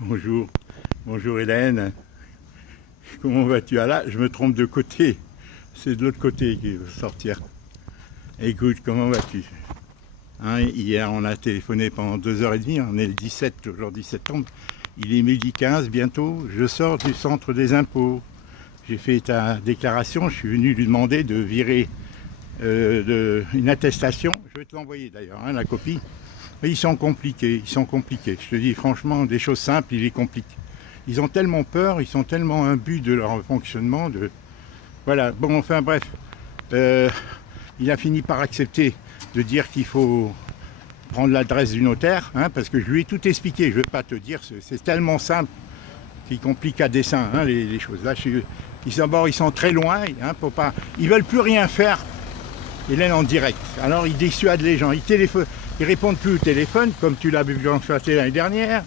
Bonjour, bonjour Hélène. Comment vas-tu? Ah là, je me trompe de côté. C'est de l'autre côté qu'il veut sortir. Écoute, comment vas-tu? Hein, hier, on a téléphoné pendant 2h30. On est le 17, aujourd'hui septembre. Il est 12h15 bientôt. Je sors du centre des impôts. J'ai fait ta déclaration. Je suis venu lui demander de virer une attestation. Je vais te l'envoyer d'ailleurs, hein, la copie. Ils sont compliqués, Je te dis franchement, des choses simples, ils les compliquent. Ils ont tellement peur, ils sont tellement imbus de leur fonctionnement. Voilà, bon, enfin bref. Il a fini par accepter de dire qu'il faut prendre l'adresse du notaire, hein, parce que je lui ai tout expliqué. Je ne vais pas te dire, c'est tellement simple qu'il complique à dessein, hein, les choses. Là, ils sont très loin, hein, ils veulent plus rien faire. Hélène en direct. Alors ils dissuadent les gens, ils répondent plus au téléphone, comme tu l'as vu l'année dernière.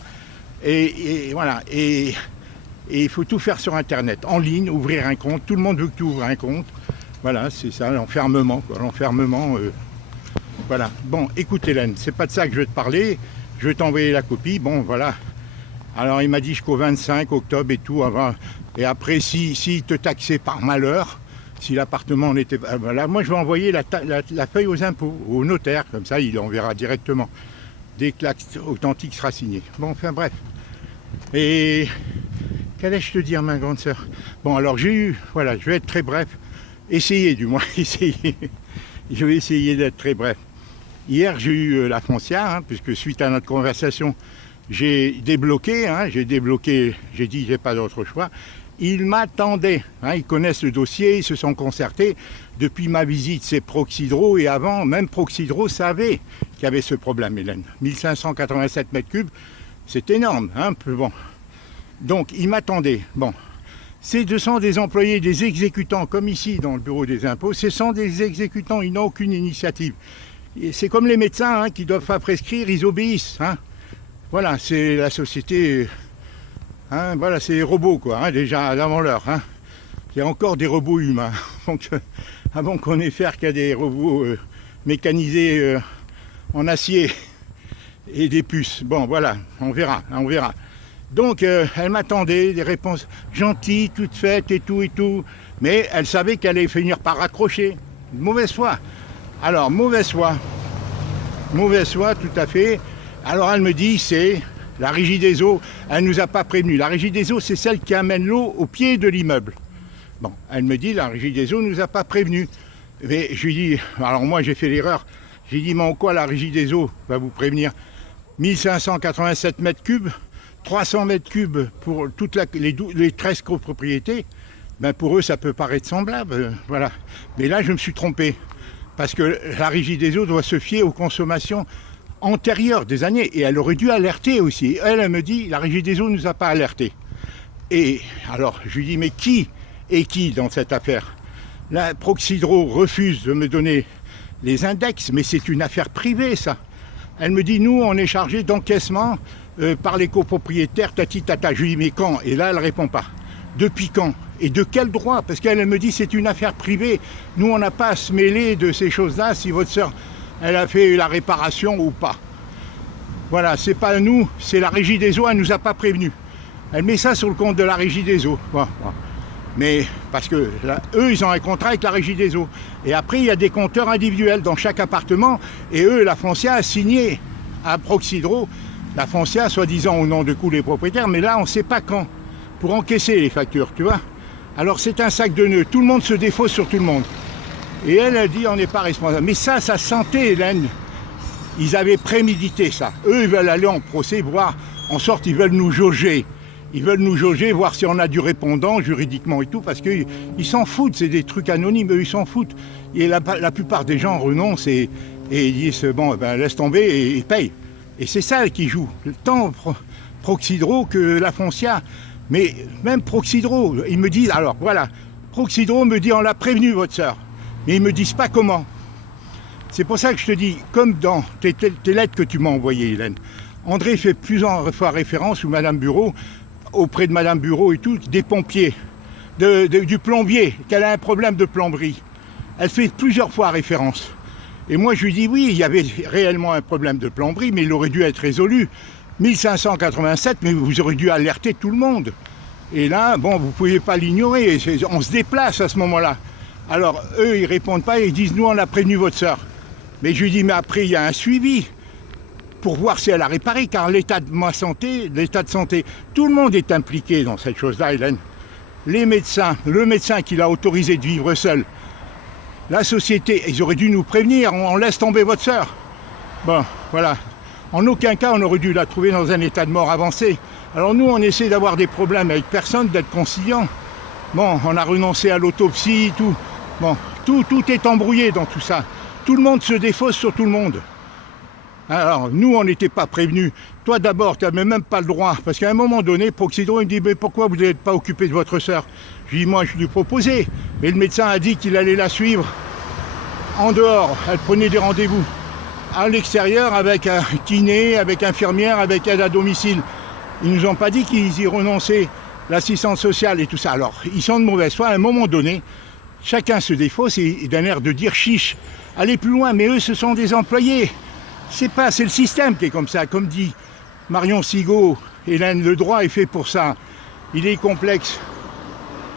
Et voilà. Et il faut tout faire sur Internet, en ligne, ouvrir un compte. Tout le monde veut que tu ouvres un compte. Voilà, c'est ça, l'enfermement. Voilà. Bon, écoute Hélène, c'est pas de ça que je vais te parler. Je vais t'envoyer la copie. Bon, voilà. Alors il m'a dit jusqu'au 25 octobre et tout. Et après, si te taxait par malheur, si l'appartement n'était pas... Voilà, moi je vais envoyer la feuille aux impôts, au notaire, comme ça il enverra directement, dès que l'acte authentique sera signé. Bon, enfin bref. Et qu'allais-je te dire, ma grande sœur? Bon, alors voilà, je vais être très bref. Essayez du moins, essayez. Je vais essayer d'être très bref. Hier j'ai eu la foncière, hein, puisque suite à notre conversation, j'ai débloqué, j'ai dit j'ai pas d'autre choix. Ils m'attendaient, hein, ils connaissent le dossier, ils se sont concertés. Depuis ma visite, c'est Proxydro, et avant, même Proxydro savait qu'il y avait ce problème, Hélène. 1587 mètres cubes, c'est énorme, hein, bon. Donc, ils m'attendaient. Bon, ce sont des employés, des exécutants, comme ici dans le bureau des impôts, ce sont des exécutants, ils n'ont aucune initiative. C'est comme les médecins, hein, qui ne doivent pas prescrire, ils obéissent. Hein. Voilà, c'est la société... Hein, voilà, c'est les robots, quoi, hein, déjà, avant l'heure. Hein. Il y a encore des robots humains. Donc, avant qu'on ait faire qu'il y a des robots mécanisés en acier et des puces. Bon, voilà, on verra. Donc, elle m'attendait, des réponses gentilles, toutes faites et tout. Mais elle savait qu'elle allait finir par raccrocher. Mauvaise foi. Alors, mauvaise foi, tout à fait. Alors, elle me dit, c'est... La régie des eaux, elle ne nous a pas prévenus. La régie des eaux, c'est celle qui amène l'eau au pied de l'immeuble. Bon, elle me dit, la régie des eaux ne nous a pas prévenus. Mais je lui dis, alors moi j'ai fait l'erreur, j'ai dit, mais en quoi la régie des eaux va vous prévenir? 1587 mètres cubes, 300 mètres cubes pour toutes les 13 copropriétés, ben pour eux ça peut paraître semblable, voilà. Mais là je me suis trompé, parce que la régie des eaux doit se fier aux consommations antérieure des années, et elle aurait dû alerter aussi. Elle me dit, la régie des eaux ne nous a pas alerté. Et alors, je lui dis, mais qui est qui dans cette affaire? La Proxydro refuse de me donner les index, mais c'est une affaire privée, ça. Elle me dit, nous, on est chargé d'encaissement par les copropriétaires, tati tata. Je lui dis, mais quand? Et là, elle ne répond pas. Depuis quand? Et de quel droit? Parce qu'elle me dit, c'est une affaire privée. Nous, on n'a pas à se mêler de ces choses-là. Si votre sœur... elle a fait la réparation ou pas. Voilà, c'est pas nous, c'est la régie des eaux, elle ne nous a pas prévenus. Elle met ça sur le compte de la régie des eaux. Voilà. Mais parce que là, eux, ils ont un contrat avec la régie des eaux. Et après, il y a des compteurs individuels dans chaque appartement. Et eux, la foncière a signé à Proxydro, la foncière, soi-disant au nom de tous les propriétaires, mais là, on ne sait pas quand, pour encaisser les factures, tu vois. Alors, c'est un sac de nœuds. Tout le monde se défausse sur tout le monde. Et elle a dit, on n'est pas responsable. Mais ça sentait, Hélène. Ils avaient prémédité ça. Eux, ils veulent aller en procès, voir, en sorte, ils veulent nous jauger. Ils veulent nous jauger, voir si on a du répondant, juridiquement et tout, parce qu'ils s'en foutent, c'est des trucs anonymes, eux, ils s'en foutent. Et la plupart des gens renoncent et ils disent, bon, ben, laisse tomber et payent. Et c'est ça qui joue. Tant Proxydro que la foncière. Mais même Proxydro, ils me disent, alors voilà, Proxydro me dit, on l'a prévenu, votre sœur. Mais ils ne me disent pas comment. C'est pour ça que je te dis, comme dans tes lettres que tu m'as envoyées, Hélène, André fait plusieurs fois référence, ou Madame Bureau, auprès de Madame Bureau et tout, des pompiers, du plombier, qu'elle a un problème de plomberie. Elle fait plusieurs fois référence. Et moi je lui dis, oui, il y avait réellement un problème de plomberie, mais il aurait dû être résolu 1587, mais vous aurez dû alerter tout le monde. Et là, bon, vous ne pouviez pas l'ignorer, on se déplace à ce moment-là. Alors, eux, ils ne répondent pas, ils disent, nous, on a prévenu votre sœur. Mais je lui dis, mais après, il y a un suivi pour voir si elle a réparé, car l'état de ma santé, l'état de santé, tout le monde est impliqué dans cette chose-là, Hélène. Les médecins, le médecin qui l'a autorisé de vivre seul, la société, ils auraient dû nous prévenir, on laisse tomber votre sœur. Bon, voilà. En aucun cas, on aurait dû la trouver dans un état de mort avancé. Alors nous, on essaie d'avoir des problèmes avec personne, d'être conciliant. Bon, on a renoncé à l'autopsie, tout. Bon, tout est embrouillé dans tout ça. Tout le monde se défausse sur tout le monde. Alors, nous, on n'était pas prévenus. Toi, d'abord, tu n'avais même pas le droit. Parce qu'à un moment donné, Proxydro, il me dit, mais pourquoi vous n'êtes pas occupé de votre sœur? Je lui dis, moi, je lui ai proposé. Mais le médecin a dit qu'il allait la suivre en dehors. Elle prenait des rendez-vous à l'extérieur avec un kiné, avec infirmière, avec aide à domicile. Ils nous ont pas dit qu'ils y renonçaient, l'assistance sociale et tout ça. Alors, ils sont de mauvaise foi. À un moment donné, chacun se défausse et d'un air de dire chiche. Allez plus loin, mais eux, ce sont des employés. C'est le système qui est comme ça. Comme dit Marion Sigaud, Hélène, le droit est fait pour ça. Il est complexe.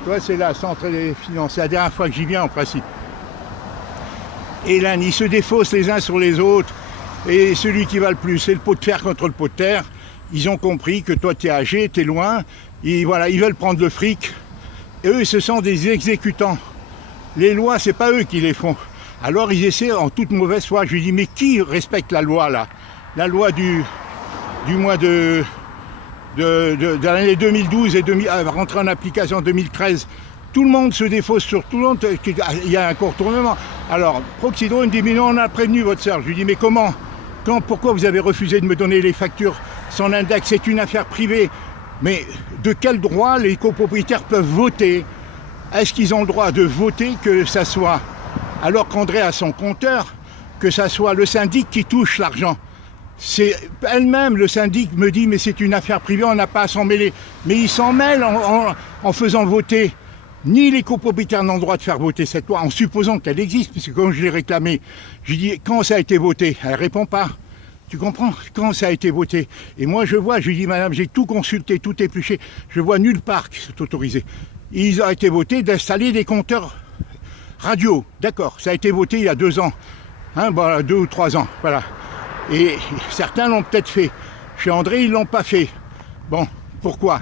Toi, c'est la centre des finances. C'est la dernière fois que j'y viens, en principe. Hélène, ils se défaussent les uns sur les autres. Et celui qui va le plus, c'est le pot de fer contre le pot de terre. Ils ont compris que toi, tu es âgé, tu es loin. Et voilà, ils veulent prendre le fric. Et eux, ce sont des exécutants. Les lois, c'est pas eux qui les font. Alors ils essaient en toute mauvaise foi. Je lui dis, mais qui respecte la loi là? La loi du mois de l'année 2012 et rentrée en application en 2013. Tout le monde se défausse sur tout le monde. Il y a un contournement. Alors Proxydro me dit, mais non, on a prévenu votre sœur. Je lui dis, mais comment? Pourquoi vous avez refusé de me donner les factures? Son index, c'est une affaire privée. Mais de quel droit les copropriétaires peuvent voter? Est-ce qu'ils ont le droit de voter que ça soit, alors qu'André a son compteur, que ça soit le syndic qui touche l'argent? C'est elle-même, le syndic me dit, mais c'est une affaire privée, on n'a pas à s'en mêler. Mais il s'en mêle en faisant voter. Ni les copropriétaires n'ont le droit de faire voter cette loi, en supposant qu'elle existe, puisque quand je l'ai réclamé, je dis, quand ça a été voté? Elle ne répond pas. Tu comprends? Quand ça a été voté? Et moi je vois, je lui dis, madame, j'ai tout consulté, tout épluché, je vois nulle part qui c'est autorisé. Il a été voté d'installer des compteurs radio, d'accord, ça a été voté il y a 2 ans, hein, bon, 2 ou 3 ans, voilà. Et certains l'ont peut-être fait. Chez André, ils ne l'ont pas fait. Bon, pourquoi?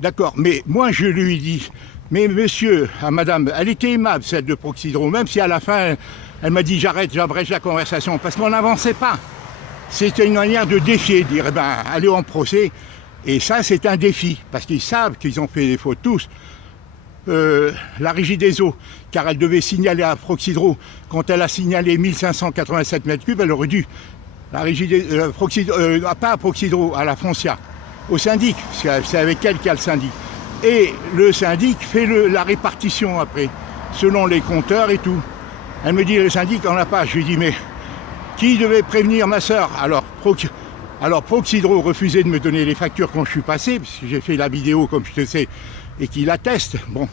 D'accord, mais moi je lui dis, mais monsieur, à madame, elle était aimable celle de Proxydro, même si à la fin, elle m'a dit j'abrège la conversation, parce qu'on n'avançait pas. C'était une manière de défier, dire, eh ben, allez en procès. Et ça, c'est un défi, parce qu'ils savent qu'ils ont fait des fautes tous. La Régie des eaux, car elle devait signaler à Proxydro, quand elle a signalé 1587 mètres cubes, elle aurait dû, la Régie des pas à Proxydro, à la Foncia, au syndic, c'est avec elle qu'il y a le syndic. Et le syndic fait la répartition après, selon les compteurs et tout. Elle me dit, le syndic, on n'a pas. Je lui dis, mais qui devait prévenir ma sœur? Alors Proxydro refusait de me donner les factures quand je suis passé, puisque j'ai fait la vidéo, comme je te sais, et qu'il atteste. Bon.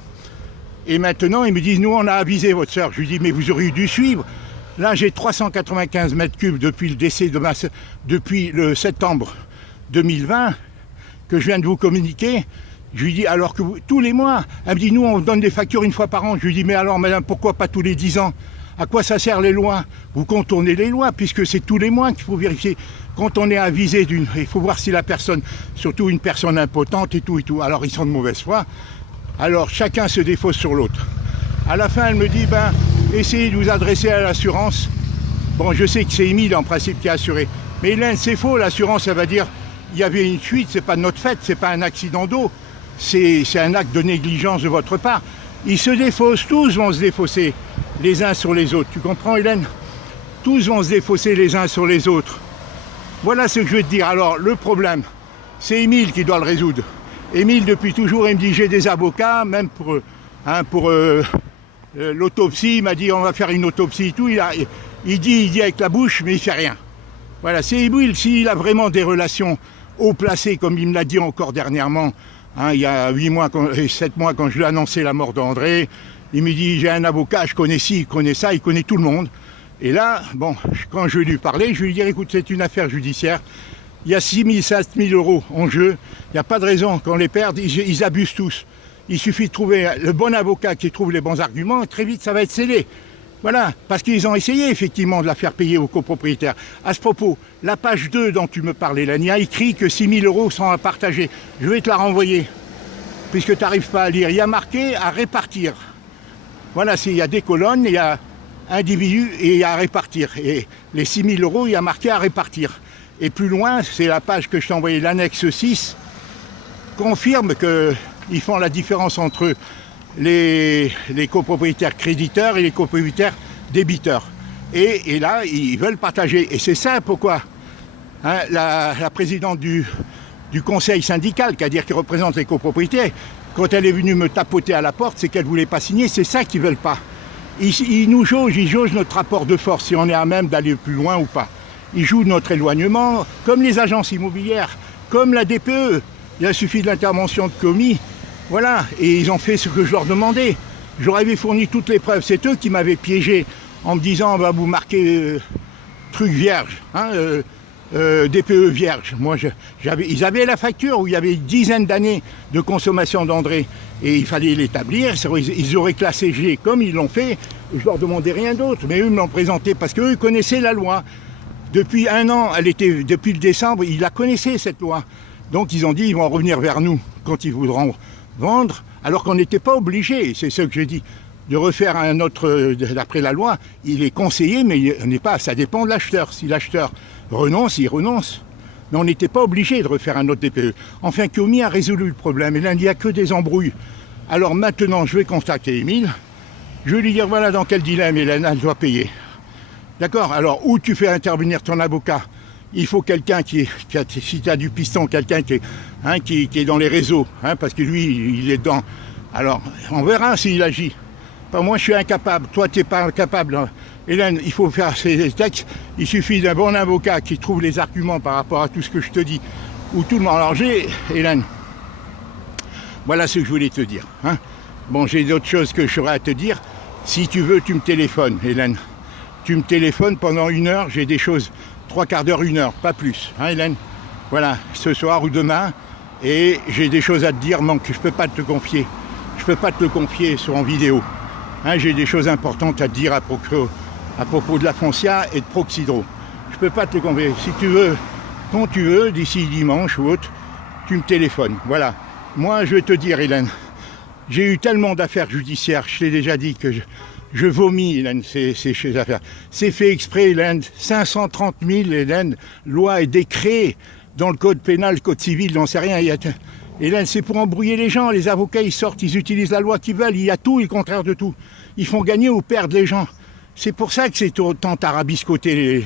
Et maintenant, ils me disent, nous, on a avisé votre sœur. Je lui dis, mais vous auriez dû suivre. Là, j'ai 395 mètres cubes depuis le décès de ma sœur, depuis le septembre 2020, que je viens de vous communiquer. Je lui dis, alors que tous les mois, elle me dit, nous, on donne des factures 1 fois par an. Je lui dis, mais alors, madame, pourquoi pas tous les 10 ans? À quoi ça sert les lois? Vous contournez les lois, puisque c'est tous les mois qu'il faut vérifier. Quand on est avisé il faut voir si la personne, surtout une personne impotente et tout. Alors, ils sont de mauvaise foi. Alors, chacun se défausse sur l'autre. À la fin, elle me dit, ben, essayez de vous adresser à l'assurance. Bon, je sais que c'est Émile, en principe, qui a assuré. Mais Hélène, c'est faux. L'assurance, elle va dire, il y avait une fuite, c'est pas de notre fait, c'est pas un accident d'eau. C'est un acte de négligence de votre part. Ils se défaussent, tous vont se défausser les uns sur les autres. Tu comprends, Hélène? Tous vont se défausser les uns sur les autres. Voilà ce que je veux te dire. Alors, le problème, c'est Émile qui doit le résoudre. Émile, depuis toujours, il me dit, j'ai des avocats, même pour l'autopsie. Il m'a dit, on va faire une autopsie et tout. Il dit avec la bouche, mais il fait rien. Voilà, c'est Émile, s'il a vraiment des relations haut placées, comme il me l'a dit encore dernièrement, hein, il y a 7 mois, quand je lui ai annoncé la mort d'André, il me dit, j'ai un avocat, je connais ci, il connaît ça, il connaît tout le monde. Et là, bon, quand je lui parlais, je lui dis, écoute, c'est une affaire judiciaire. Il y a 6 000, 7 000 euros en jeu. Il n'y a pas de raison qu'on les perde. Ils abusent tous. Il suffit de trouver le bon avocat qui trouve les bons arguments. Et très vite, ça va être scellé. Voilà, parce qu'ils ont essayé effectivement de la faire payer aux copropriétaires. À ce propos, la page 2 dont tu me parlais, là, il y a écrit que 6 000 euros sont à partager. Je vais te la renvoyer, puisque tu n'arrives pas à lire. Il y a marqué à répartir. Voilà, il y a des colonnes, il y a individu et il y a à répartir. Et les 6 000 euros, il y a marqué à répartir. Et plus loin, c'est la page que je t'ai envoyée, l'annexe 6, confirme qu'ils font la différence entre les copropriétaires créditeurs et les copropriétaires débiteurs. Et là, ils veulent partager. Et c'est ça pourquoi hein, la présidente du conseil syndical, c'est-à-dire qui représente les copropriétaires, quand elle est venue me tapoter à la porte, c'est qu'elle ne voulait pas signer. C'est ça qu'ils ne veulent pas. Ils nous jaugent, ils jaugent notre rapport de force, si on est à même d'aller plus loin ou pas. Ils jouent notre éloignement, comme les agences immobilières, comme la DPE. Il a suffi de l'intervention de commis. Voilà, et ils ont fait ce que je leur demandais. Je leur avais fourni toutes les preuves. C'est eux qui m'avaient piégé en me disant on va vous marquer truc vierge, hein, DPE vierge. Moi, ils avaient la facture où il y avait une dizaine d'années de consommation d'engrais et il fallait l'établir. Ils auraient classé G comme ils l'ont fait. Je leur demandais rien d'autre, mais eux me l'ont présenté parce qu'eux connaissaient la loi. Depuis un an, depuis le décembre, ils la connaissaient cette loi. Donc ils ont dit ils vont revenir vers nous quand ils voudront vendre, alors qu'on n'était pas obligé, c'est ce que j'ai dit, de refaire un autre, d'après la loi, il est conseillé, mais on n'est pas, ça dépend de l'acheteur. Si l'acheteur renonce, il renonce. Mais on n'était pas obligé de refaire un autre DPE. Enfin, Komi a résolu le problème, et là, il n'y a que des embrouilles. Alors maintenant, je vais contacter Émile, je vais lui dire, voilà dans quel dilemme Hélène, elle doit payer. D'accord? Alors, où tu fais intervenir ton avocat? Il faut quelqu'un si tu as du piston, quelqu'un qui est dans les réseaux, hein, parce que lui, il est dedans. Alors, on verra s'il agit. Enfin, moi, je suis incapable. Toi, tu n'es pas incapable. Hein. Hélène, il faut faire ces textes. Il suffit d'un bon avocat qui trouve les arguments par rapport à tout ce que je te dis. Ou tout le monde. Alors, Hélène, voilà ce que je voulais te dire. Hein. Bon, j'ai d'autres choses que j'aurais à te dire. Si tu veux, tu me téléphones, Hélène. Tu me téléphones pendant 1 heure, j'ai des choses... 3/4 d'heure, 1 heure, pas plus, hein Hélène? Voilà, ce soir ou demain, et j'ai des choses à te dire, manque, je ne peux pas te confier. Je ne peux pas te le confier en vidéo. Hein, j'ai des choses importantes à te dire à propos de la Foncia et de Proxydro. Je ne peux pas te le confier. Si tu veux, quand tu veux, d'ici dimanche ou autre, tu me téléphones. Voilà. Moi, je vais te dire, Hélène, j'ai eu tellement d'affaires judiciaires, je t'ai déjà dit que je vomis, Hélène, ces affaires. C'est fait exprès, Hélène. 530 000, Hélène, lois et décrets dans le code pénal, le code civil, j'en sais rien. Hélène, c'est pour embrouiller les gens. Les avocats, ils sortent, ils utilisent la loi qu'ils veulent. Il y a tout et le contraire de tout. Ils font gagner ou perdre les gens. C'est pour ça que c'est autant tarabiscoté.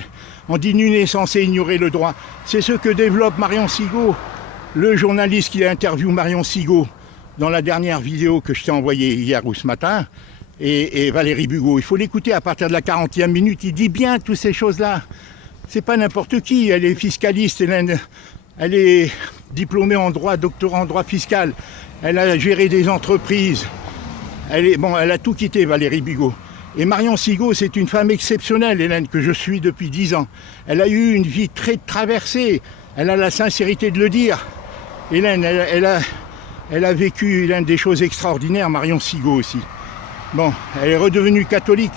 On dit nul n'est censé ignorer le droit. C'est ce que développe Marion Sigaud, le journaliste qui a interviewé Marion Sigaud dans la dernière vidéo que je t'ai envoyée hier ou ce matin. Et Valérie Bugeaud, il faut l'écouter à partir de la 40e minute, il dit bien toutes ces choses-là. C'est pas n'importe qui, elle est fiscaliste, elle est diplômée en droit, doctorat en droit fiscal, elle a géré des entreprises, elle a tout quitté, Valérie Bugeaud. Et Marion Sigaud, c'est une femme exceptionnelle, Hélène, que je suis depuis 10 ans. Elle a eu une vie très traversée, elle a la sincérité de le dire. Hélène, elle a vécu, Hélène, des choses extraordinaires, Marion Sigaud aussi. Bon, elle est redevenue catholique,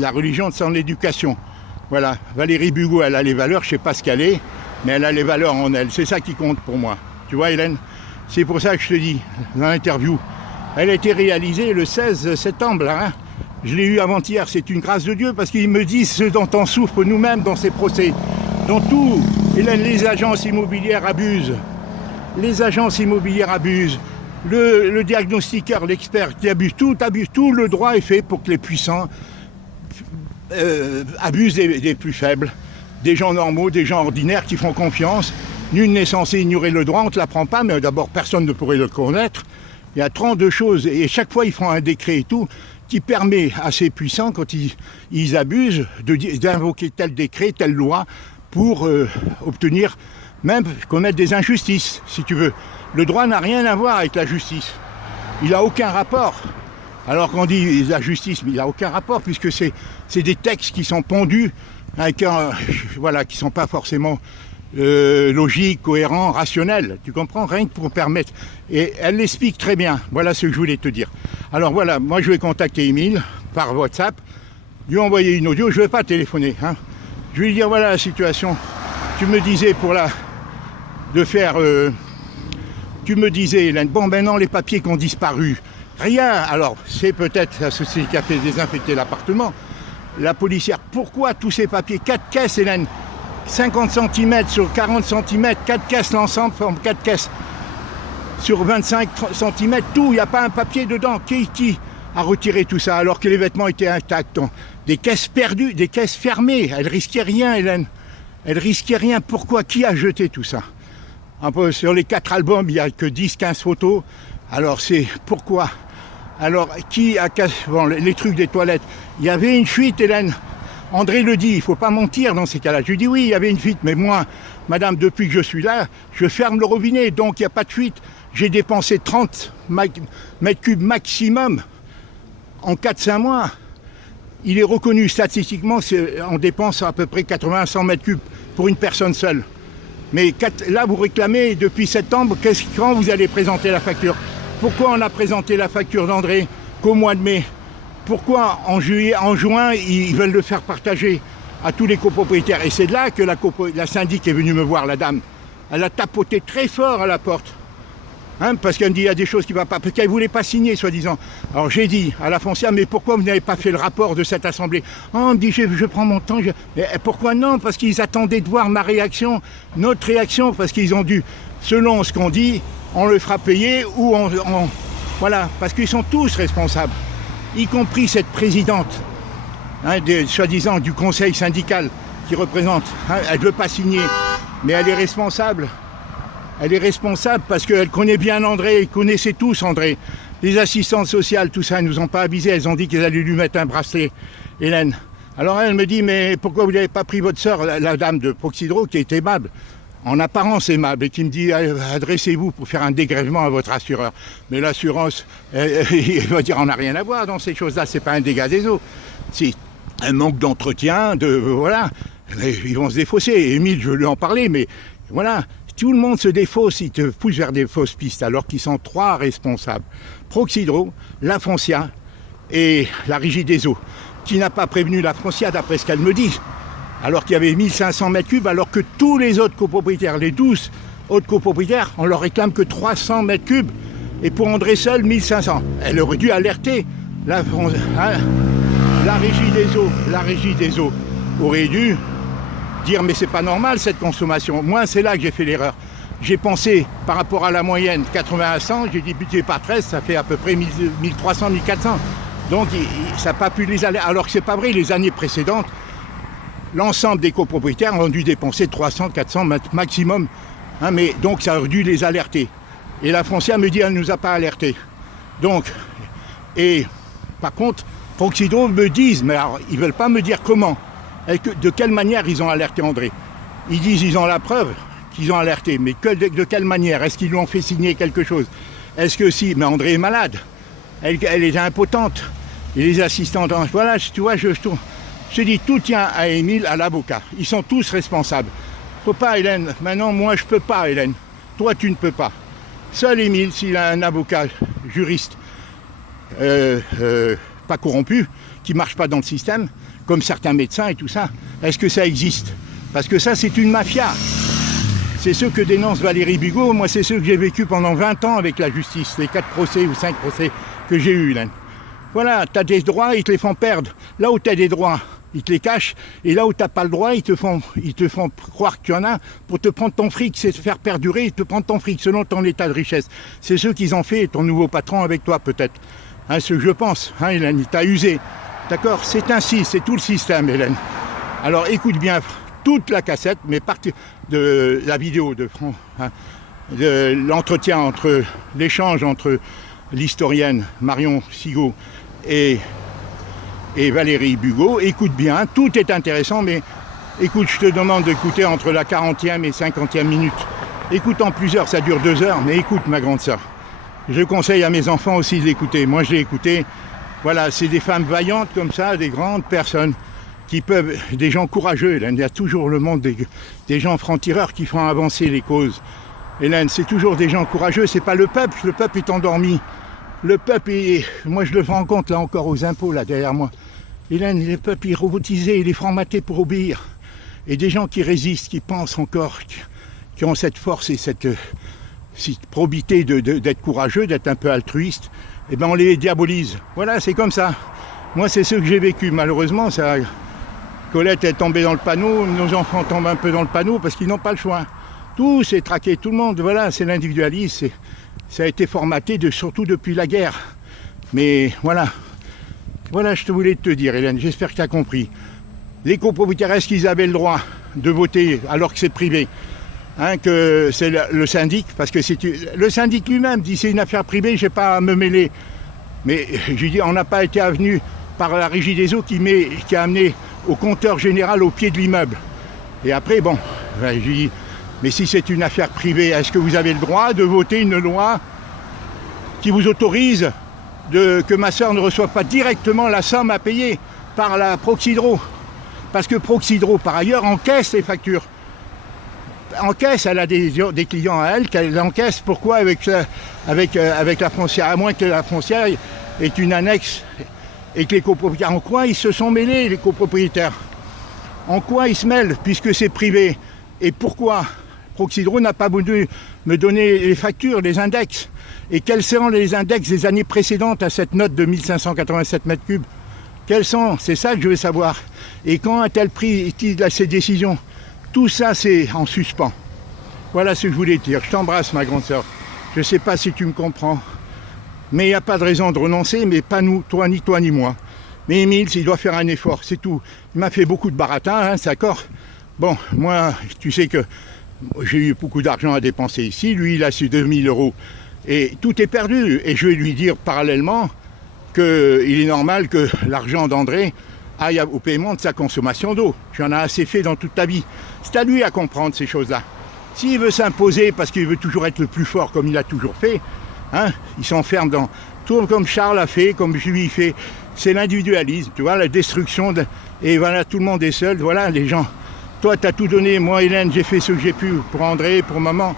la religion de son éducation. Voilà, Valérie Bugeaud, elle a les valeurs, je ne sais pas ce qu'elle est, mais elle a les valeurs en elle. C'est ça qui compte pour moi. Tu vois, Hélène, c'est pour ça que je te dis, dans l'interview, elle a été réalisée le 16 septembre. Hein. Je l'ai eu avant-hier, c'est une grâce de Dieu, parce qu'ils me disent ce dont on souffre nous-mêmes dans ces procès. Dans tout, Hélène, les agences immobilières abusent. Les agences immobilières abusent. Le diagnostiqueur, l'expert qui abuse, tout le droit est fait pour que les puissants abusent des plus faibles, des gens normaux, des gens ordinaires qui font confiance. Nul n'est censé ignorer le droit, on ne te l'apprend pas, mais d'abord personne ne pourrait le connaître. Il y a 32 choses, et chaque fois ils font un décret et tout, qui permet à ces puissants, quand ils abusent, d'invoquer tel décret, telle loi, pour obtenir, même commettre des injustices, si tu veux. Le droit n'a rien à voir avec la justice. Il n'a aucun rapport. Alors qu'on dit la justice, mais il n'a aucun rapport, puisque c'est des textes qui sont pondus, avec qui ne sont pas forcément logique, cohérent, rationnel. Tu comprends? Rien que pour permettre. Et elle l'explique très bien. Voilà ce que je voulais te dire. Alors voilà, moi je vais contacter Émile par WhatsApp, lui envoyer une audio. Je ne vais pas téléphoner. Hein. Je vais lui dire voilà la situation. Tu me disais tu me disais, Hélène, bon ben non, les papiers qui ont disparu. Rien. Alors, c'est peut-être la société qui a fait désinfecter l'appartement. La policière, pourquoi tous ces papiers? 4 caisses, Hélène. 50 cm sur 40 cm, 4 caisses l'ensemble forme 4 caisses. Sur 25 cm, tout, il n'y a pas un papier dedans. Qui a retiré tout ça alors que les vêtements étaient intacts? Des caisses perdues, des caisses fermées. Elle risquait rien, Hélène. Elle risquait rien. Pourquoi? Qui a jeté tout ça? Un peu sur les 4 albums, il n'y a que 10-15 photos. Alors c'est pourquoi? Alors qui a cassé les trucs des toilettes? Il y avait une fuite, Hélène. André le dit, il ne faut pas mentir dans ces cas-là. Je lui dis oui, il y avait une fuite, mais moi, madame, depuis que je suis là, je ferme le robinet, donc il n'y a pas de fuite. J'ai dépensé 30 mètres cubes maximum en 4-5 mois. Il est reconnu statistiquement, on dépense à peu près 80-100 mètres cubes pour une personne seule. Mais là, vous réclamez depuis septembre, quand vous allez présenter la facture? Pourquoi on a présenté la facture d'André qu'au mois de mai? Pourquoi en juin, ils veulent le faire partager à tous les copropriétaires? Et c'est là que la syndic est venue me voir, la dame. Elle a tapoté très fort à la porte. Hein, parce qu'elle me dit il y a des choses qui ne vont pas, parce qu'elle ne voulait pas signer, soi-disant. Alors j'ai dit à la foncière, mais pourquoi vous n'avez pas fait le rapport de cette assemblée? Oh, on me dit, je prends mon temps. Mais pourquoi non? Parce qu'ils attendaient de voir ma réaction, notre réaction, parce qu'ils ont dû, selon ce qu'on dit, on le fera payer ou voilà, parce qu'ils sont tous responsables, y compris cette présidente, hein, soi-disant du conseil syndical qui représente. Hein, elle ne veut pas signer, mais elle est responsable. Elle est responsable parce qu'elle connaît bien André, ils connaissaient tous André. Les assistantes sociales, tout ça, elles ne nous ont pas avisés, elles ont dit qu'elles allaient lui mettre un bracelet, Hélène. Alors elle me dit, mais pourquoi vous n'avez pas pris votre sœur, la dame de Proxydro, qui est aimable, en apparence aimable, et qui me dit, adressez-vous pour faire un dégrèvement à votre assureur. Mais l'assurance, il va dire, on n'a rien à voir dans ces choses-là, c'est pas un dégât des eaux. C'est un manque d'entretien, voilà. Ils vont se défausser. Émile, je lui en parlais, mais voilà. Tout le monde se défausse, ils te poussent vers des fausses pistes, alors qu'ils sont 3 responsables. Proxydro, la Foncia et la Régie des eaux, qui n'a pas prévenu la Foncia, d'après ce qu'elle me dit, alors qu'il y avait 1500 mètres cubes, alors que tous les autres copropriétaires, les 12 autres copropriétaires, on leur réclame que 300 mètres cubes, et pour André seul, 1500. Elle aurait dû alerter la Régie des eaux aurait dû dire mais c'est pas normal cette consommation. Moi c'est là que j'ai fait l'erreur. J'ai pensé par rapport à la moyenne 80 à 100, j'ai dit budget par 13, ça fait à peu près 1300, 1400. Donc ça n'a pas pu les aller. Alors que c'est pas vrai, les années précédentes, l'ensemble des copropriétaires ont dû dépenser 300, 400 maximum. Hein, mais donc ça aurait dû les alerter. Et la foncière me dit elle ne nous a pas alertés. Donc, et par contre, Proxydro me disent, mais alors ils ne veulent pas me dire comment. De quelle manière ils ont alerté André? Ils disent qu'ils ont la preuve qu'ils ont alerté, mais de quelle manière? Est-ce qu'ils lui ont fait signer quelque chose? Est-ce que si? Mais André est malade, elle est impotente, et les assistants, voilà, tu vois, je dis tout tient à Émile, à l'avocat. Ils sont tous responsables. Faut pas, Hélène, maintenant moi je peux pas, Hélène. Toi tu ne peux pas. Seul Émile, s'il a un avocat juriste pas corrompu, qui marche pas dans le système, comme certains médecins et tout ça, est-ce que ça existe? Parce que ça, c'est une mafia. C'est ce que dénonce Valérie Bugeaud. Moi, c'est ce que j'ai vécu pendant 20 ans avec la justice, les 4 procès ou 5 procès que j'ai eus. Voilà, tu as des droits, ils te les font perdre. Là où tu as des droits, ils te les cachent. Et là où tu n'as pas le droit, ils te font croire qu'il y en a pour te prendre ton fric. C'est te faire perdurer et te prendre ton fric selon ton état de richesse. C'est ce qu'ils ont fait, ton nouveau patron avec toi peut-être. Hein, ce que je pense, hein, Hélène, il t'a usé. D'accord? C'est ainsi, c'est tout le système, Hélène. Alors écoute bien toute la cassette, mais partie de la vidéo de l'entretien entre l'échange entre l'historienne Marion Sigaud et Valérie Bugeaud. Écoute bien, tout est intéressant, mais écoute, je te demande d'écouter entre la 40e et 50e minute. Écoute en plusieurs, ça dure 2 heures, mais écoute ma grande sœur. Je conseille à mes enfants aussi de l'écouter. Moi je l'ai écouté. Voilà, c'est des femmes vaillantes comme ça, des grandes personnes des gens courageux, Hélène. Il y a toujours le monde des gens francs-tireurs qui font avancer les causes. Hélène, c'est toujours des gens courageux, c'est pas le peuple est endormi. Le peuple, moi je le rends compte là encore aux impôts, là derrière moi. Hélène, le peuple est robotisé, il est formaté pour obéir. Et des gens qui résistent, qui pensent encore, qui ont cette force et cette probité d'être courageux, d'être un peu altruiste, eh ben on les diabolise. Voilà, c'est comme ça. Moi, c'est ce que j'ai vécu. Malheureusement, Colette est tombée dans le panneau, nos enfants tombent un peu dans le panneau parce qu'ils n'ont pas le choix. Tout s'est traqué, tout le monde, voilà, c'est l'individualisme. Ça a été formaté surtout depuis la guerre. Mais voilà, je te voulais te dire, Hélène, j'espère que tu as compris. Les copropriétaires, est-ce qu'ils avaient le droit de voter alors que c'est privé, que c'est le syndic, parce que le syndic lui-même dit c'est une affaire privée, je n'ai pas à me mêler. Mais je dis, on n'a pas été avenu par la Régie des eaux qui a amené au compteur général au pied de l'immeuble. Et après, bon, je dis, mais si c'est une affaire privée, est-ce que vous avez le droit de voter une loi qui vous autorise que ma soeur ne reçoive pas directement la somme à payer par la Proxydro? Parce que Proxydro, par ailleurs, encaisse les factures. Encaisse, elle a des clients à elle qu'elle encaisse. Pourquoi avec la foncière? À moins que la foncière est une annexe et que les copropriétaires, en quoi ils se sont mêlés, les copropriétaires? En quoi ils se mêlent, puisque c'est privé? Et pourquoi Proxydro n'a pas voulu me donner les factures, les index? Et quels seront les index des années précédentes à cette note de 1587 mètres cubes? Quels sont? C'est ça que je veux savoir. Et quand a-t-elle pris ces décisions? Tout ça, c'est en suspens. Voilà ce que je voulais te dire. Je t'embrasse, ma grande sœur. Je ne sais pas si tu me comprends. Mais il n'y a pas de raison de renoncer, mais pas nous, toi ni moi. Mais Émile, il doit faire un effort, c'est tout. Il m'a fait beaucoup de baratin, c'est d'accord. Bon, moi, tu sais que j'ai eu beaucoup d'argent à dépenser ici. Lui, il a su 2000 €. Et tout est perdu. Et je vais lui dire parallèlement qu'il est normal que l'argent d'André aille au paiement de sa consommation d'eau. Tu en as assez fait dans toute ta vie. C'est à lui à comprendre ces choses-là. S'il veut s'imposer parce qu'il veut toujours être le plus fort comme il a toujours fait, il s'enferme dans tout comme Charles a fait, comme Julie fait. C'est l'individualisme, tu vois, la destruction. Et voilà, tout le monde est seul. Voilà, les gens. Toi, tu as tout donné. Moi, Hélène, j'ai fait ce que j'ai pu pour André, pour maman,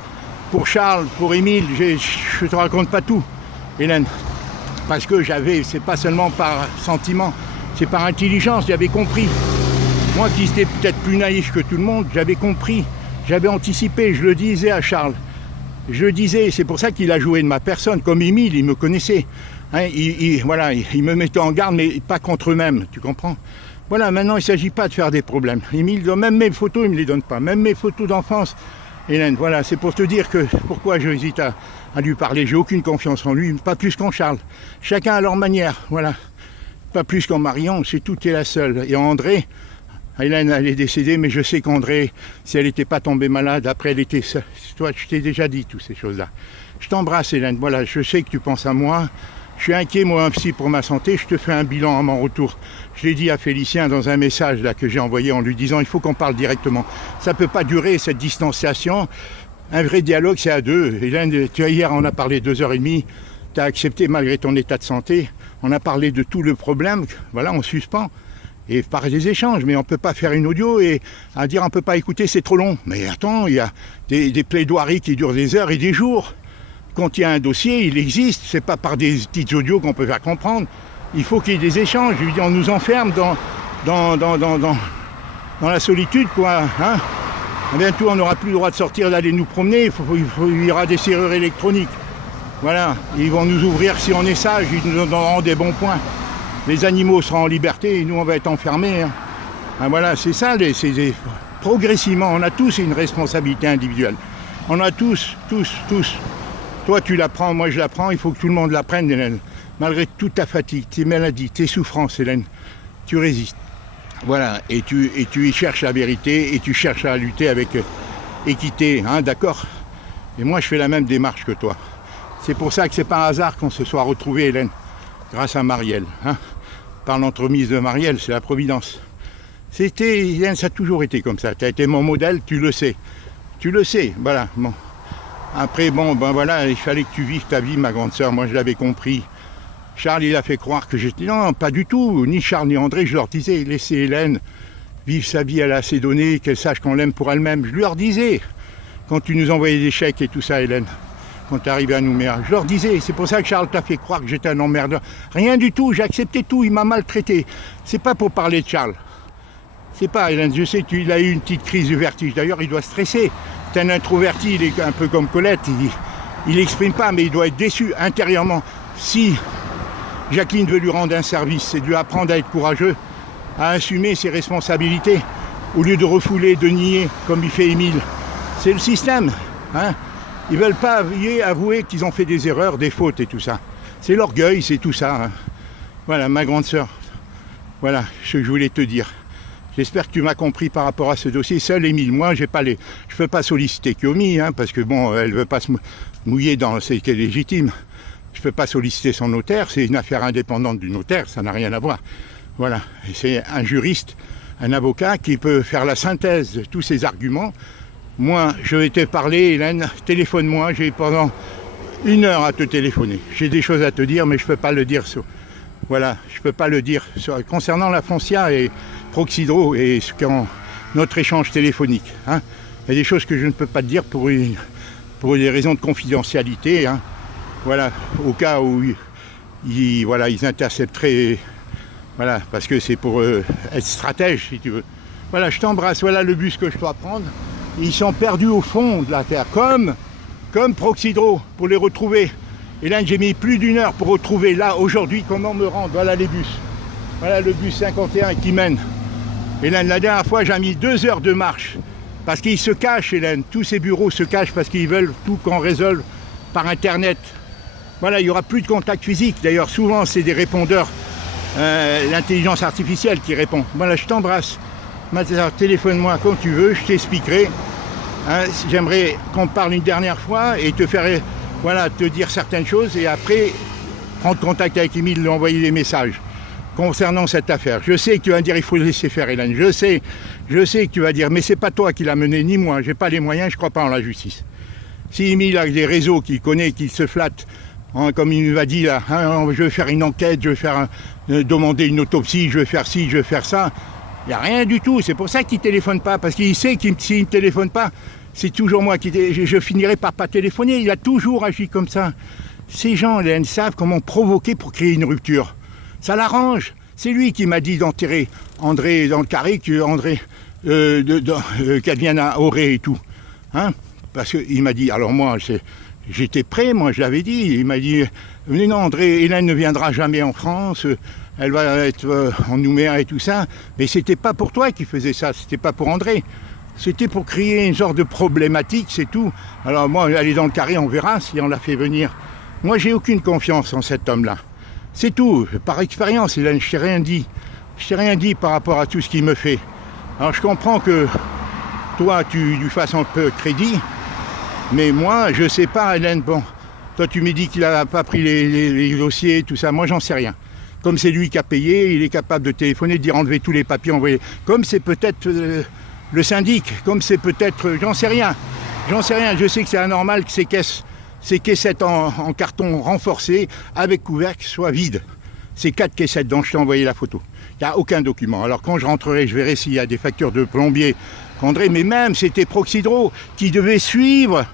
pour Charles, pour Émile. Je te raconte pas tout, Hélène. Parce que c'est pas seulement par sentiment, c'est par intelligence, j'avais compris. Moi qui étais peut-être plus naïf que tout le monde, j'avais compris, j'avais anticipé, je le disais à Charles. Je le disais, c'est pour ça qu'il a joué de ma personne, comme Émile, il me connaissait. Il me mettait en garde, mais pas contre eux-mêmes, tu comprends? Voilà, maintenant il ne s'agit pas de faire des problèmes. Émile, même mes photos, il ne me les donne pas, même mes photos d'enfance. Hélène, voilà, c'est pour te dire que pourquoi j'hésite à lui parler. J'ai aucune confiance en lui, pas plus qu'en Charles. Chacun à leur manière, voilà. Pas plus qu'en Marion, c'est tout est la seule. Et André, Hélène, elle est décédée, mais je sais qu'André, si elle n'était pas tombée malade, après elle était seule. Toi, je t'ai déjà dit toutes ces choses-là. Je t'embrasse, Hélène, voilà, je sais que tu penses à moi. Je suis inquiet, moi, un psy pour ma santé, je te fais un bilan à mon retour. Je l'ai dit à Félicien dans un message là, que j'ai envoyé en lui disant il faut qu'on parle directement. Ça ne peut pas durer, cette distanciation. Un vrai dialogue, c'est à deux. Hélène, hier, on a parlé 2h30. Tu as accepté malgré ton état de santé. On a parlé de tout le problème. Voilà, on suspend. Et par des échanges. Mais on ne peut pas faire une audio et à dire on ne peut pas écouter, c'est trop long. Mais attends, il y a des plaidoiries qui durent des heures et des jours. Quand il y a un dossier, il existe. C'est pas par des petites audios qu'on peut faire comprendre. Il faut qu'il y ait des échanges. Je veux dire, on nous enferme dans la solitude, quoi. Bientôt, on n'aura plus le droit de sortir, d'aller nous promener. Il y aura des serrures électroniques. Voilà. Ils vont nous ouvrir si on est sage. Ils nous donneront des bons points. Les animaux seront en liberté et nous, on va être enfermés. Voilà, c'est ça. Progressivement, on a tous une responsabilité individuelle. On a tous. Toi, tu la prends, moi, je la prends. Il faut que tout le monde la prenne, Hélène. Malgré toute ta fatigue, tes maladies, tes souffrances, Hélène, tu résistes. Voilà, et tu y cherches la vérité et tu cherches à lutter avec équité, d'accord? Et moi, je fais la même démarche que toi. C'est pour ça que c'est pas un hasard qu'on se soit retrouvés, Hélène, grâce à Marielle, par l'entremise de Marielle, c'est la providence. Hélène, ça a toujours été comme ça. Tu as été mon modèle, tu le sais. Tu le sais, voilà. Bon. Après, voilà, il fallait que tu vives ta vie, ma grande sœur. Moi, je l'avais compris. Charles, il a fait croire que j'étais... Non, pas du tout. Ni Charles ni André, je leur disais, laissez Hélène vivre sa vie, elle a assez donné, qu'elle sache qu'on l'aime pour elle-même. Je leur disais, quand tu nous envoyais des chèques et tout ça, Hélène, quand tu arrivais à Nouméa, je leur disais, c'est pour ça que Charles t'a fait croire que j'étais un emmerdeur. Rien du tout, j'ai accepté tout, il m'a maltraité. C'est pas pour parler de Charles. C'est pas, Hélène, je sais qu'il a eu une petite crise de vertige. D'ailleurs, il doit stresser. C'est un introverti, il est un peu comme Colette. Il n'exprime pas, mais il doit être déçu intérieurement. Si Jacqueline veut lui rendre un service, c'est de lui apprendre à être courageux, à assumer ses responsabilités, au lieu de refouler, de nier, comme il fait Émile. C'est le système. Hein. Ils ne veulent pas avouer qu'ils ont fait des erreurs, des fautes et tout ça. C'est l'orgueil, c'est tout ça. Hein. Voilà, ma grande sœur. Voilà ce que je voulais te dire. J'espère que tu m'as compris par rapport à ce dossier. Seul Émile, moi, je ne peux pas solliciter Kiomi, hein, parce que bon, elle ne veut pas se mouiller dans ce qui est légitime. Je ne peux pas solliciter son notaire, c'est une affaire indépendante du notaire, ça n'a rien à voir. Voilà, c'est un juriste, un avocat qui peut faire la synthèse de tous ces arguments. Moi, je vais te parler, Hélène, téléphone-moi, j'ai pendant 1 heure à te téléphoner. J'ai des choses à te dire, mais je ne peux pas le dire. Voilà, je ne peux pas le dire. Concernant la Foncia et Proxydro et notre échange téléphonique, hein, il y a des choses que je ne peux pas te dire pour des raisons de confidentialité. Hein. Voilà, au cas où ils intercepteraient, voilà, parce que c'est pour être stratège, si tu veux. Voilà, je t'embrasse, voilà le bus que je dois prendre. Ils sont perdus au fond de la terre, comme Proxydro, pour les retrouver. Et là, j'ai mis plus d'1 heure pour retrouver, là, aujourd'hui, comment me rendre. Voilà les bus. Voilà le bus 51 qui mène. Hélène, la dernière fois, j'ai mis 2 heures de marche. Parce qu'ils se cachent, Hélène. Tous ces bureaux se cachent parce qu'ils veulent tout qu'on résolve par Internet. Voilà, il n'y aura plus de contact physique. D'ailleurs, souvent, c'est des répondeurs, l'intelligence artificielle qui répond. Voilà, je t'embrasse. Maintenant, téléphone-moi quand tu veux, je t'expliquerai. Hein, j'aimerais qu'on parle une dernière fois et te faire, voilà, te dire certaines choses et après prendre contact avec Émile, lui envoyer des messages concernant cette affaire. Je sais que tu vas dire il faut le laisser faire, Hélène. Je sais que tu vas dire, mais c'est pas toi qui l'as mené, ni moi. J'ai pas les moyens, je crois pas en la justice. Si Émile a des réseaux qu'il connaît, qu'il se flatte, hein, comme il nous a dit là, hein, je vais faire une enquête, je vais faire demander une autopsie, je vais faire ci, je vais faire ça. Il n'y a rien du tout, c'est pour ça qu'il ne téléphone pas, parce qu'il sait que s'il ne téléphone pas, c'est toujours moi qui je finirai par pas téléphoner. Il a toujours agi comme ça. Ces gens, ils savent comment provoquer pour créer une rupture. Ça l'arrange. C'est lui qui m'a dit d'enterrer André dans le carré, qu'elle vienne à Auray et tout. Hein, parce qu'il m'a dit, alors moi, j'étais prêt, moi je l'avais dit. Il m'a dit, mais non, André, Hélène ne viendra jamais en France. Elle va être en Nouméa et tout ça, mais c'était pas pour toi qui faisais ça, c'était pas pour André. C'était pour créer une sorte de problématique, c'est tout. Alors moi, aller dans le carré, on verra si on l'a fait venir. Moi, j'ai aucune confiance en cet homme-là. C'est tout, par expérience, Hélène, je t'ai rien dit. Je t'ai rien dit par rapport à tout ce qu'il me fait. Alors je comprends que toi, tu lui fasses un peu crédit, mais moi, je sais pas, Hélène, bon, toi tu me dis qu'il n'a pas pris les dossiers, tout ça, moi j'en sais rien. Comme c'est lui qui a payé, il est capable de téléphoner, de dire enlever tous les papiers envoyés. Comme c'est peut-être le syndic, comme c'est peut-être... J'en sais rien. Je sais que c'est anormal que ces caissettes en carton renforcé, avec couvercle, soient vides. Ces 4 caissettes dont je t'ai envoyé la photo. Il n'y a aucun document. Alors quand je rentrerai, je verrai s'il y a des factures de plombier qu'André, mais même c'était Proxydro qui devait suivre,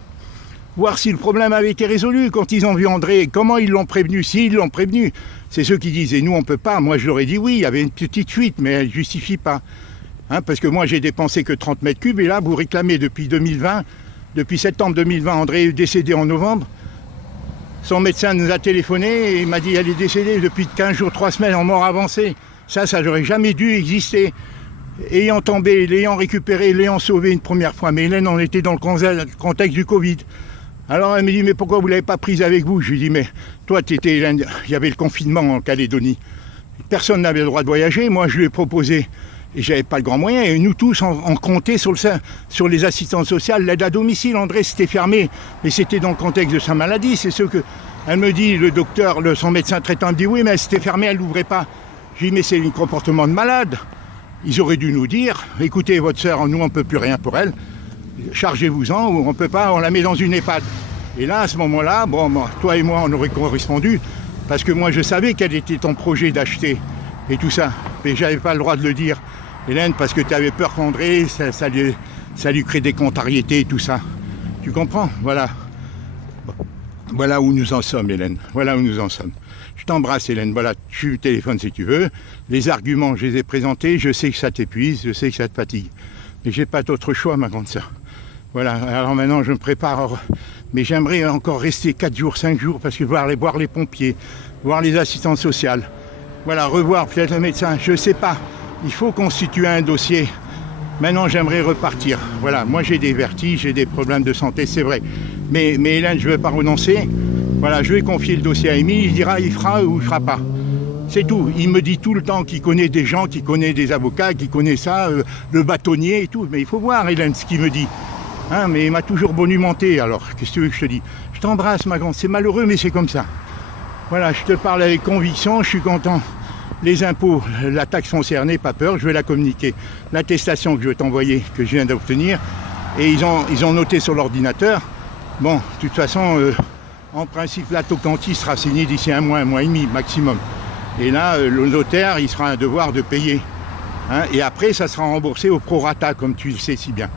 voir si le problème avait été résolu. Quand ils ont vu André, comment ils l'ont prévenu, s'ils l'ont prévenu. C'est ceux qui disent, et nous on ne peut pas. Moi je leur ai dit oui, il y avait une petite fuite, mais elle ne justifie pas. Hein, parce que moi j'ai dépensé que 30 mètres cubes, et là vous réclamez depuis 2020, depuis septembre 2020, André est décédé en novembre. Son médecin nous a téléphoné et il m'a dit elle est décédée depuis 15 jours, 3 semaines en mort avancée. Ça n'aurait jamais dû exister. Ayant tombé, l'ayant récupéré, l'ayant sauvé une première fois. Mais Hélène, on était dans le contexte du Covid. Alors elle me dit, mais pourquoi vous ne l'avez pas prise avec vous? Je lui dis, mais toi, tu étais Hélène, il y avait le confinement en Calédonie. Personne n'avait le droit de voyager. Moi, je lui ai proposé, et j'avais pas le grand moyen. Et nous tous, on comptait sur les assistantes sociales, l'aide à domicile. André, c'était fermé, mais c'était dans le contexte de sa maladie. C'est ce que... Elle me dit, le docteur, son médecin traitant me dit, oui, mais c'était fermé, elle n'ouvrait pas. Je lui dis, mais c'est un comportement de malade. Ils auraient dû nous dire, écoutez, votre sœur, nous, on ne peut plus rien pour elle. Chargez-vous-en, ou on ne peut pas, on la met dans une EHPAD. Et là, à ce moment-là, bon, toi et moi, on aurait correspondu Parce que moi je savais quel était ton projet d'acheter et tout ça. Mais j'avais pas le droit de le dire, Hélène, parce que tu avais peur qu'André, ça lui crée des contrariétés et tout ça. Tu comprends? Voilà. Voilà où nous en sommes, Hélène. Voilà où nous en sommes. Je t'embrasse, Hélène. Voilà, tu téléphones si tu veux. Les arguments, je les ai présentés. Je sais que ça t'épuise, je sais que ça te fatigue. Mais j'ai pas d'autre choix, ma grande sœur. Voilà, alors maintenant je me prépare. Mais j'aimerais encore rester 4 jours, 5 jours, parce que voir les pompiers, voir les assistantes sociales. Voilà, revoir peut-être le médecin, je sais pas. Il faut constituer un dossier. Maintenant, j'aimerais repartir. Voilà, moi j'ai des vertiges, j'ai des problèmes de santé, c'est vrai. Mais Hélène, je ne vais pas renoncer. Voilà, je vais confier le dossier à Émile, il dira, il fera ou il ne fera pas. C'est tout. Il me dit tout le temps qu'il connaît des gens, qu'il connaît des avocats, qu'il connaît ça, le bâtonnier et tout. Mais il faut voir, Hélène, ce qu'il me dit. Hein, mais il m'a toujours bonimenté, alors qu'est-ce que tu veux que je te dise? Je t'embrasse, ma grande. C'est malheureux, mais c'est comme ça. Voilà, je te parle avec conviction, je suis content. Les impôts, la taxe foncière, n'aie pas peur, je vais la communiquer. L'attestation que je vais t'envoyer, que je viens d'obtenir, et ils ont noté sur l'ordinateur. Bon, de toute façon, en principe, la Tocantins sera signée d'ici un mois et demi maximum. Et là, le notaire, il sera un devoir de payer. Hein, et après, ça sera remboursé au prorata, comme tu le sais si bien.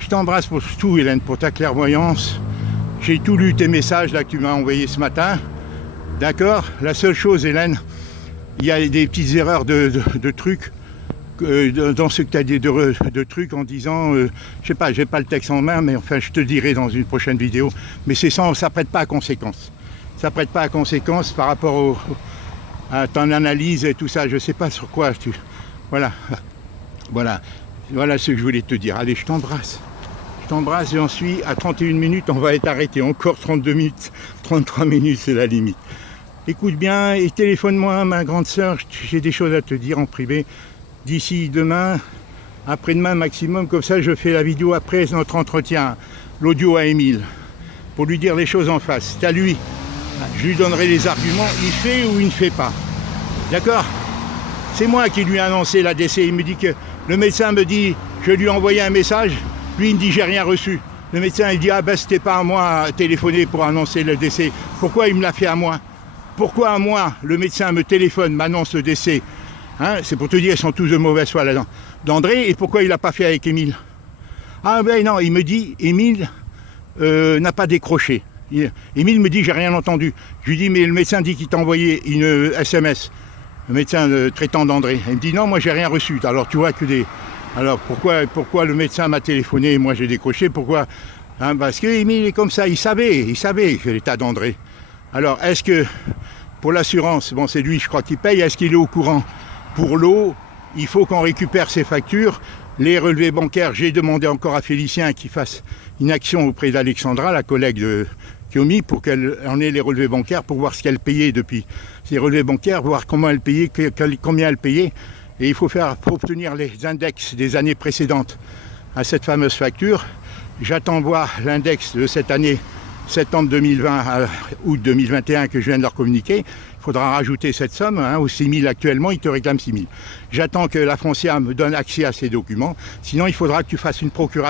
Je t'embrasse pour tout, Hélène, pour ta clairvoyance. J'ai tout lu tes messages là que tu m'as envoyés ce matin. D'accord? La seule chose, Hélène, il y a des petites erreurs de trucs dans ce que tu as dit de trucs en disant, je sais pas, j'ai pas le texte en main, mais enfin je te le dirai dans une prochaine vidéo. Mais c'est ça prête pas à conséquence. Ça prête pas à conséquence par rapport à ton analyse et tout ça. Je sais pas sur quoi tu. Voilà ce que je voulais te dire. Allez, je t'embrasse. Je t'embrasse, j'en suis à 31 minutes, on va être arrêté. Encore 32 minutes, 33 minutes, c'est la limite. Écoute bien et téléphone-moi, ma grande sœur, j'ai des choses à te dire en privé. D'ici demain, après-demain maximum, comme ça je fais la vidéo après notre entretien, l'audio à Émile, pour lui dire les choses en face. C'est à lui, je lui donnerai les arguments, il fait ou il ne fait pas. D'accord? C'est moi qui lui ai annoncé la décès, il me dit que le médecin me dit, je lui ai envoyé un message, lui il me dit j'ai rien reçu. Le médecin il dit ah ben c'était pas à moi à téléphoner pour annoncer le décès. Pourquoi il me l'a fait à moi? Pourquoi à moi, le médecin me téléphone, m'annonce le décès? Hein, c'est pour te dire, ils sont tous de mauvaise foi là-dedans. D'André, et pourquoi il l'a pas fait avec Émile? Ah ben non, il me dit, Émile n'a pas décroché. Émile me dit, j'ai rien entendu. Je lui dis, mais le médecin dit qu'il t'a envoyé une SMS. Le médecin traitant d'André. Il me dit, non, moi j'ai rien reçu. Alors tu vois que des... Alors pourquoi le médecin m'a téléphoné et moi j'ai décroché? Pourquoi? Hein, parce que Émile est comme ça, il savait que l'état d'André. Alors, est-ce que, pour l'assurance, bon c'est lui je crois qui paye, est-ce qu'il est au courant? Pour l'eau, il faut qu'on récupère ses factures, les relevés bancaires, j'ai demandé encore à Félicien qu'il fasse une action auprès d'Alexandra, la collègue de Kiomi, pour qu'elle en ait les relevés bancaires, pour voir ce qu'elle payait depuis ces relevés bancaires, voir comment elle payait, combien elle payait, et il faut obtenir les index des années précédentes à cette fameuse facture. J'attends voir l'index de cette année, septembre 2020 à août 2021 que je viens de leur communiquer. Il faudra rajouter cette somme, hein, aux 6 000 actuellement, ils te réclament 6 000. J'attends que la foncière me donne accès à ces documents, sinon il faudra que tu fasses une procuration.